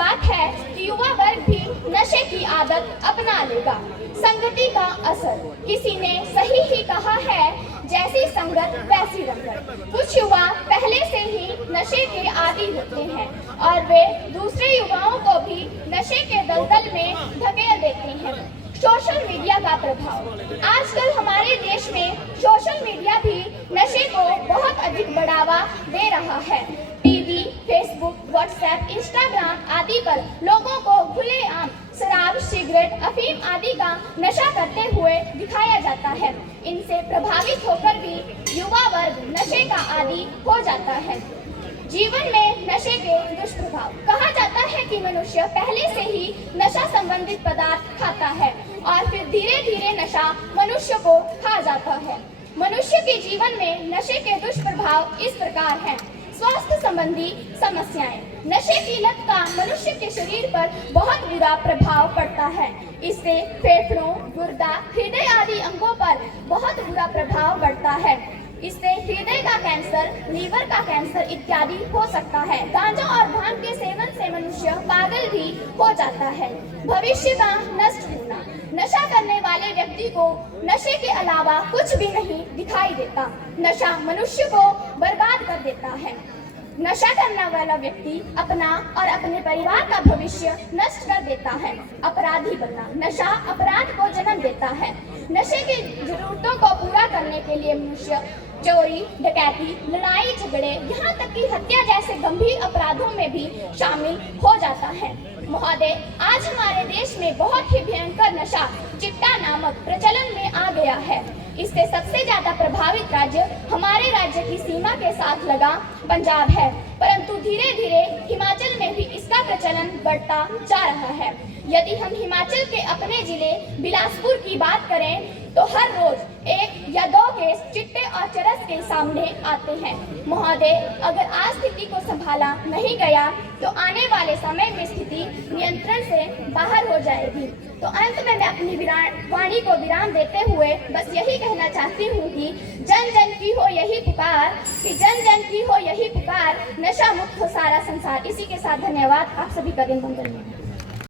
बात है कि युवा वर्ग भी नशे की आदत अपना लेगा। संगति का असर, किसी ने सही ही कहा है, जैसी संगत वैसी रंगत। कुछ युवा पहले से ही नशे के आदी होते हैं और वे दूसरे युवाओं को भी नशे के दलदल में धकेल देते हैं। सोशल मीडिया का प्रभाव, आजकल हमारे देश में सोशल मीडिया भी नशे को बहुत अधिक बढ़ावा दे रहा है। टीवी, फेसबुक, व्हाट्सएप, इंस्टाग्राम आदि पर लोगों को खुलेआम शराब, सिगरेट, अफीम आदि का नशा करते हुए दिखाया जाता है। इनसे प्रभावित होकर भी युवा वर्ग नशे का आदी हो जाता है। जीवन में नशे के दुष्प्रभाव, कहा जाता है कि मनुष्य पहले से ही नशा संबंधित पदार्थ खाता है और फिर धीरे धीरे नशा मनुष्य को खा जाता है। मनुष्य के जीवन में नशे के दुष्प्रभाव इस प्रकार हैं। स्वास्थ्य संबंधी समस्याएं, नशे की लत का मनुष्य के शरीर पर बहुत बुरा प्रभाव पड़ता है। इससे फेफड़ों, गुर्दा, हृदय आदि अंगों पर बहुत बुरा प्रभाव पड़ता है। इससे हृदय का कैंसर, लीवर का कैंसर इत्यादि हो सकता है। गांजा और भांग के सेवन से मनुष्य पागल भी हो जाता है। भविष्य का नष्ट होना, नशा करने वाले व्यक्ति को नशे के अलावा कुछ भी नहीं दिखाई देता। नशा मनुष्य को बर्बाद कर देता है। नशा करने वाला व्यक्ति अपना और अपने परिवार का भविष्य नष्ट कर देता है। अपराधी बनना, नशा अपराध को जन्म देता है। नशे की जरूरतों को पूरा करने के लिए मनुष्य चोरी, डकैती, लड़ाई झगड़े, यहाँ तक कि हत्या जैसे गंभीर अपराधों में भी शामिल हो जाता है। महोदय, आज हमारे देश में बहुत ही भयंकर नशा चिट्टा नामक प्रचलन में आ गया है। इससे सबसे ज्यादा प्रभावित राज्य हमारे राज्य की सीमा के साथ लगा पंजाब है, परंतु धीरे धीरे हिमाचल में भी इसका प्रचलन बढ़ता जा रहा है। यदि हम हिमाचल के अपने जिले बिलासपुर की बात करें तो हर रोज 1 या 2 केस चिट्टे और चरस के सामने आते हैं। महोदय, अगर आज स्थिति को संभाला नहीं गया तो आने वाले समय में स्थिति नियंत्रण से बाहर हो जाएगी। तो अंत में मैं अपनी वाणी को विराम देते हुए बस यही कहना चाहती हूँ कि जन जन की हो यही पुकार, कि जन जन की हो यही पुकार, नशा मुक्त हो सारा संसार। इसी के साथ धन्यवाद। आप सभी का दिन मंगलमय।